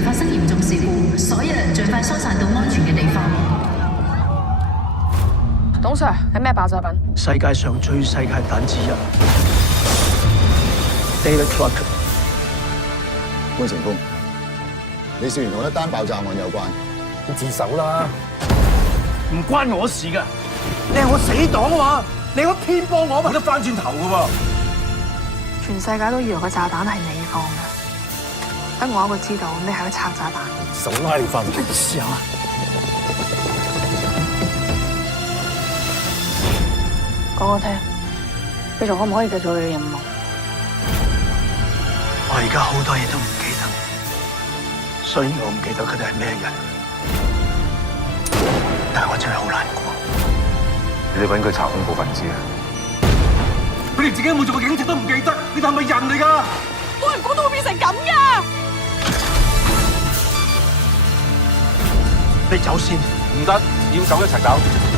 場發生嚴重事故，所有人盡快疏散到安全嘅地方。董 Sir 係咩爆炸品？世界上最細嘅彈之一 ，David Clark。潘成功，你涉嫌同一單爆炸案有關，你自首啦！唔關我事㗎，你係我死黨啊嘛，你可偏幫我嘛，冇得翻轉頭㗎喎！全世界都以為個炸彈係你放嘅，得我一個知道你係去拆炸彈。手拉你翻嚟，試下。講我聽，你仲可唔可以繼續你嘅任務？我而家好多嘢都唔記得，雖然我唔記得佢哋係咩人，但係我真係好難過。你哋揾佢查恐怖分子啊？佢哋自己有冇做過警察都唔記得，你哋係咪人嚟㗎？冇人估到會變成咁㗎！你走先，唔得，要走一齊走。